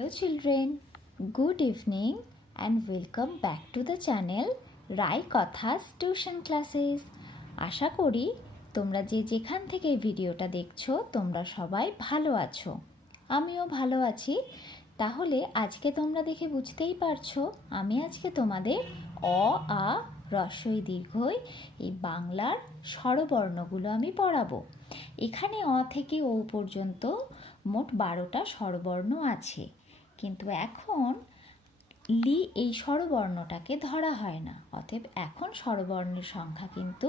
Hello children, good evening and welcome back to the channel Rai Kothas Tuition Classes. আশা করি তোমরা যেখান থেকে ভিডিওটা দেখছো তোমরা সবাই ভালো আছো। আমিও ভালো আছি। তাহলে আজকে তোমরা দেখে বুঝতেই পারছো আমি আজকে তোমাদের অ আ হ্রস্ব ই দীর্ঘই এই বাংলার স্বরবর্ণগুলো আমি পড়াবো। এখানে অ থেকে ও পর্যন্ত মোট 12টা স্বরবর্ণ আছে, কিন্তু এখন লি এই স্বরবর্ণটাকে ধরা হয় না, অতএব এখন স্বরবর্ণের সংখ্যা কিন্তু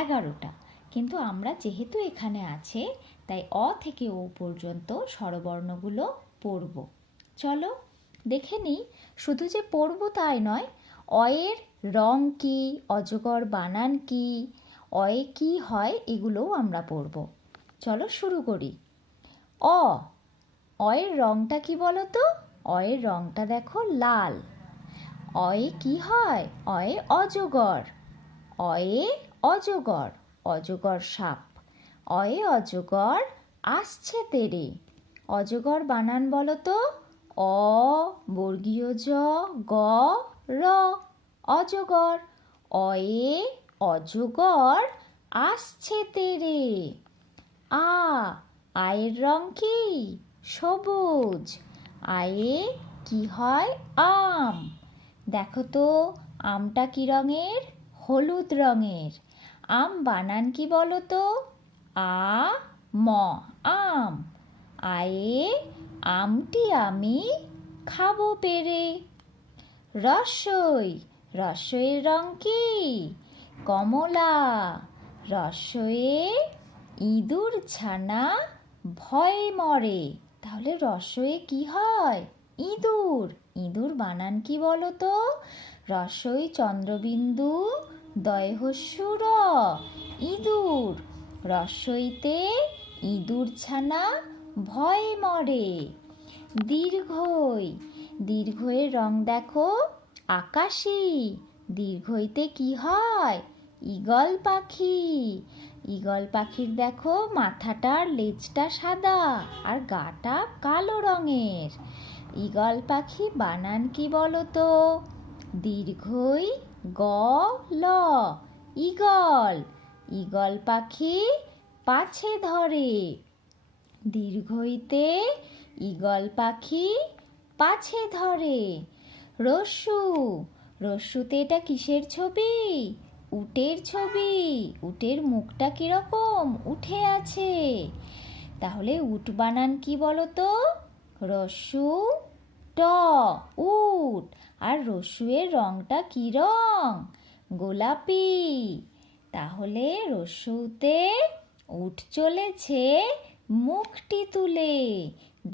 11টা। কিন্তু আমরা যেহেতু এখানে আছে তাই অ থেকে ও পর্যন্ত স্বরবর্ণগুলো পড়ব। চলো দেখে নিই। শুধু যে পড়ব তাই নয়, অয়ের রং কি, অজগর বানান কি, অয়ে কি হয় এগুলোও আমরা পড়ব। চলো শুরু করি। অ অয়ের রংটা কি বলো তো? অয়ের রংটা দেখো লাল। অয়ে কি হয়? অয়ে অজগর। অয়ে অজগর, অজগর সাপ। অয়ে অজগর আসছে তেরে। অজগর বানান বলো তো? অ বর্গীয় জ গ র, অজগর। অয়ে অজগর আসছে তেরে। আ আয়ের রং কি? সবুজ। আয়ে কি হয়? আম। দেখো তো আমটা কি রঙের? হলুদ রঙের। আম বানান কি বলো তো? আ ম আম। আয়ে আমটি আমি খাবো পেরে। রসই রসইয়ের রং কি? কমলা। রসয়ে ইঁদুর ছানা ভয়ে মরে। তাহলে রসয়ে কি হয়? ইঁদুর। ইঁদুর বানান কি বলো তো? রসই চন্দ্রবিন্দু দয়হস্যু র, ইঁদুর। রসইতে ইঁদুর ছানা ভয়ে মরে। দীর্ঘই দীর্ঘয়ের রং দেখো আকাশী। দীর্ঘইতে কি হয়? ঈগল পাখি। ঈগল পাখির দেখো মাথাটার লেজটা সাদা আর গাটা কালো রঙের। ঈগল পাখি বানান কি বলো তো? দীর্ঘই গ ল, ঈগল। ঈগল পাখি পাছে ধরে। দীর্ঘইতে ঈগল পাখি পাছে ধরে। রস্যু রস্যুতে এটা কিসের ছবি? উটের ছবি। উটের মুখটা কিরকম? উঠে আছে। তাহলে উট বানান কি বলো তো? রস্যু ট, উট। আর রস্যুয়ের রংটা কি রং? গোলাপি। তাহলে রস্যুতে উট চলেছে মুখটি তুলে।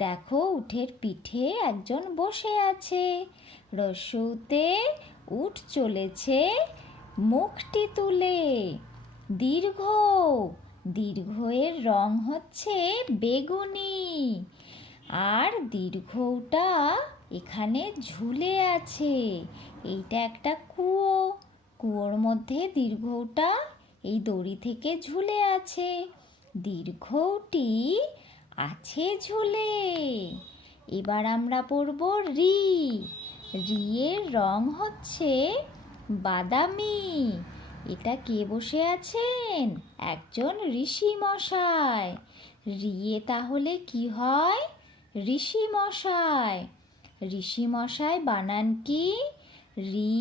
দেখো উটের পিঠে একজন বসে আছে। রস্যুতে উট চলেছে মুখটি তুলে। দীর্ঘ দীর্ঘয়ের রং হচ্ছে বেগুনি। আর দীর্ঘটা এখানে ঝুলে আছে। এইটা একটা কুয়ো। কুয়োর মধ্যে দীর্ঘটা এই দড়ি থেকে ঝুলে আছে। দীর্ঘটি আছে ঝুলে। এবার আমরা পড়ব রি। রি এর রং হচ্ছে বাদামি। এটা কে বসে আছেন? একজন ঋষি মশাই। রিয়ে তাহলে কি হয়? ঋষি মশাই। ঋষি মশাই বানান কি? রি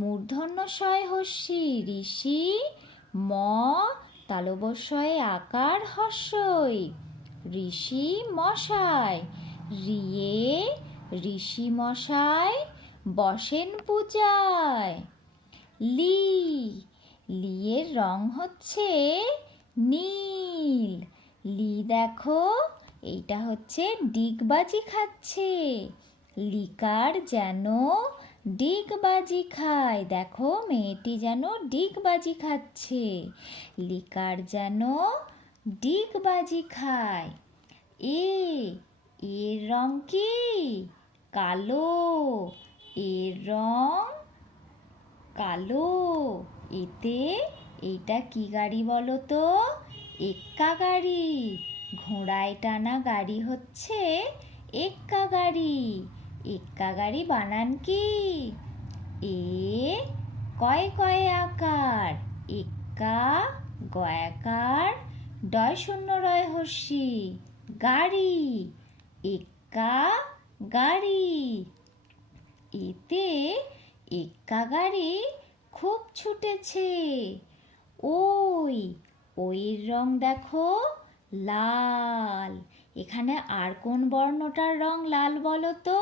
মূর্ধন্য শয় হস্যি ঋষি, ম তালবস্যয় আকার হস্যই ঋষি মশাই। রিয়ে ঋষি মশাই বসেন পূজায়। লি লিয়ের রং হচ্ছে নীল। লি দেখো এইটা হচ্ছে ডিগবাজি খাচ্ছে। লিকার যেন ডিগবাজি খায়। দেখো মেয়েটি যেন ডিগবাজি খাচ্ছে। লিকার যেন ডিগবাজি খায়। এর রং কি? কালো। এর রং কালো। এতে এইটা কি গাড়ি বলো তো? এক্কা গাড়ি। ঘোড়ায় টানা গাড়ি হচ্ছে এক্কা গাড়ি। এক্কা গাড়ি বানান কি? এ কয় কয় আকার, এক্কা গয়াকার, ডয় শূন্য রয় হর্ষি, গাড়ি। এক্কা গাড়ি। এতে এক্কা গাড়ি খুব ছুটেছে। ওই ওইয়ের রং দেখো লাল। এখানে আর কোন বর্ণটার রং লাল বলো তো?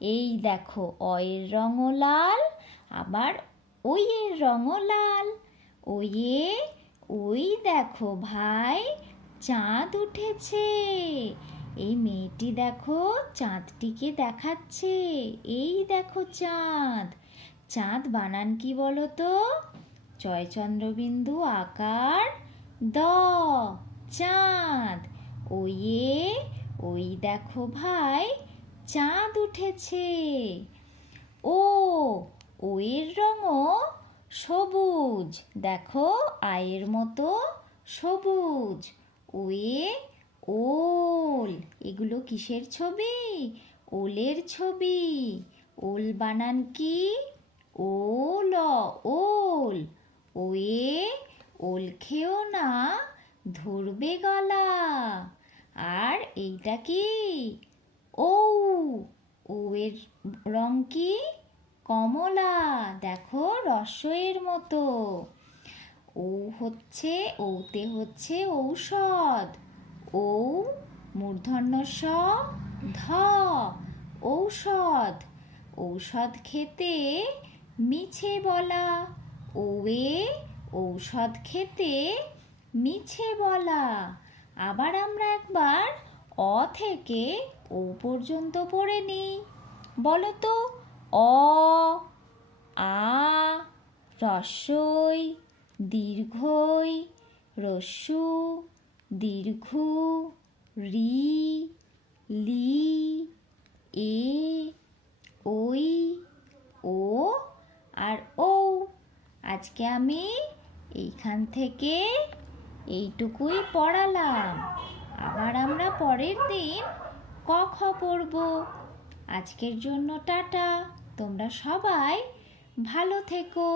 এই দেখো, অয়ের রঙও লাল, আবার ওইয়ের রঙও লাল। ওইয়ে ওই দেখো ভাই, চাঁদ উঠেছে। এই মেয়েটি দেখো চাঁদটিকে দেখাচ্ছে। এই দেখো চাঁদ। চাঁদ বানান কি বলো তো? চয়চন্দ্রবিন্দু আকার দ, চাঁদ। ওইয়ে ওই দেখো ভাই, চাঁদ উঠেছে। ও ওয়ের রঙও সবুজ, দেখো আয়ের মতো সবুজ। ওয়ে ওল। এগুলো কিসের ছবি? ওলের ছবি। ওল বানান কি? ওল ওল। ওয়ে ওল খেও না, ধরবে গলা। আর এইটা কি? ও ওয়ের রং কি? কমলা, দেখো রসইয়ের মতো। ওতে হচ্ছে ঔষধ। ও মূর্ধন্য স ধ, ঔষধ। ঔষধ খেতে মিছে বলা। ওয়ে ঔষধ খেতে মিছে বলা। আবার আমরা একবার অ থেকে ও পর্যন্ত পড়ে নিই। বলো তো? অ আ রস্বই দীর্ঘই রস্যু দীর্ঘু রি লি এ ওই ও আর ও। আজকে আমি এইখান থেকে এইটুকুই পড়ালাম। আবার আমরা পরের দিন ক খ পড়ব। আজকের জন্য টাটা। তোমরা সবাই ভালো থেকো।